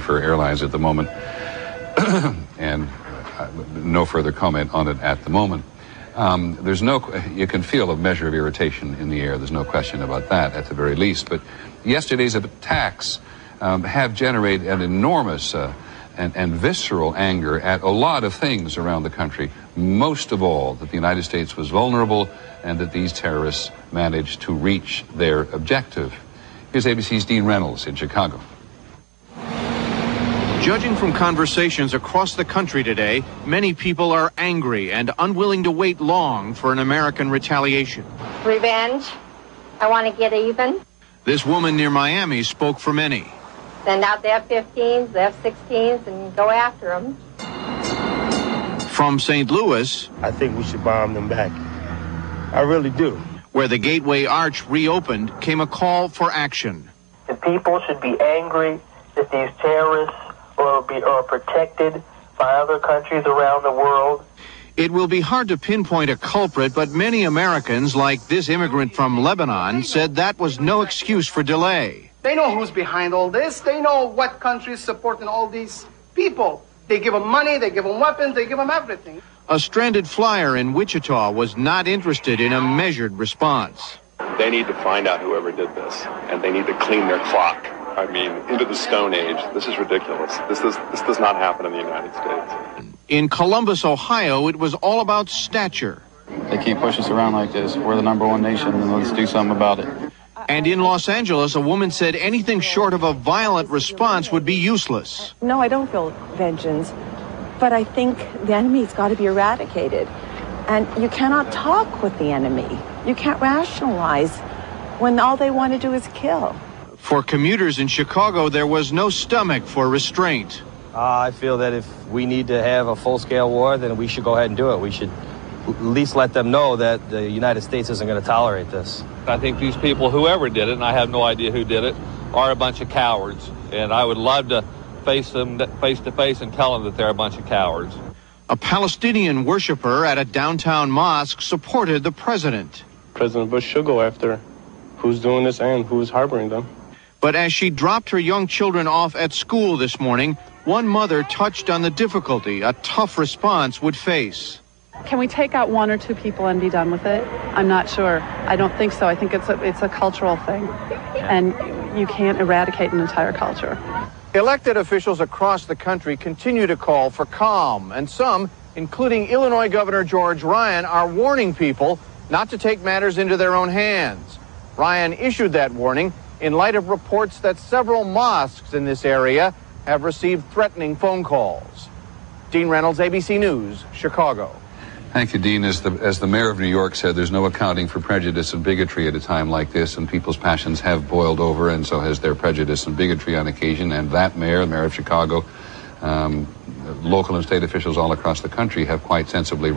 for airlines at the moment, and no further comment on it at the moment. You can feel a measure of irritation in the air. There's no question about that, at the very least. But yesterday's attacks have generated an enormous and visceral anger at a lot of things around the country. Most of all, that the United States was vulnerable and that these terrorists managed to reach their objective. Here's ABC's Dean Reynolds in Chicago. Judging from conversations across the country today, many people are angry and unwilling to wait long for an American retaliation. Revenge. I want to get even. This woman near Miami spoke for many. Send out the F-15s, the F-16s, and go after them. From St. Louis, I think we should bomb them back. I really do. Where the Gateway Arch reopened, came a call for action. The people should be angry that these terrorists are protected by other countries around the world. It will be hard to pinpoint a culprit, but many Americans, like this immigrant from Lebanon, said that was no excuse for delay. They know who's behind all this. They know what countries supporting all these people. They give them money, they give them weapons, they give them everything. A stranded flyer in Wichita was not interested in a measured response. They need to find out whoever did this, and they need to clean their clock. I mean, into the Stone Age. This is ridiculous. This does not happen in the United States. In Columbus, Ohio, it was all about stature. They keep pushing us around like this. We're the #1 nation, and let's do something about it. And in Los Angeles, a woman said anything short of a violent response would be useless. No, I don't feel vengeance, but I think the enemy's got to be eradicated. And you cannot talk with the enemy. You can't rationalize when all they want to do is kill. For commuters in Chicago, there was no stomach for restraint. I feel that if we need to have a full-scale war, then we should go ahead and do it. We should at least let them know that the United States isn't going to tolerate this. I think these people, whoever did it, and I have no idea who did it, are a bunch of cowards. And I would love to face them face to face and tell them that they're a bunch of cowards. A Palestinian worshiper at a downtown mosque supported the president. President Bush should go after who's doing this and who's harboring them. But as she dropped her young children off at school this morning, one mother touched on the difficulty a tough response would face. Can we take out 1 or 2 people and be done with it? I'm not sure. I don't think so. I think it's a cultural thing, and you can't eradicate an entire culture. Elected officials across the country continue to call for calm, and some, including Illinois Governor George Ryan, are warning people not to take matters into their own hands. Ryan issued that warning in light of reports that several mosques in this area have received threatening phone calls. Dean Reynolds, ABC News, Chicago. Thank you, Dean. As the mayor of New York said, there's no accounting for prejudice and bigotry at a time like this, and people's passions have boiled over, and so has their prejudice and bigotry on occasion. And that mayor, the mayor of Chicago, local and state officials all across the country have quite sensibly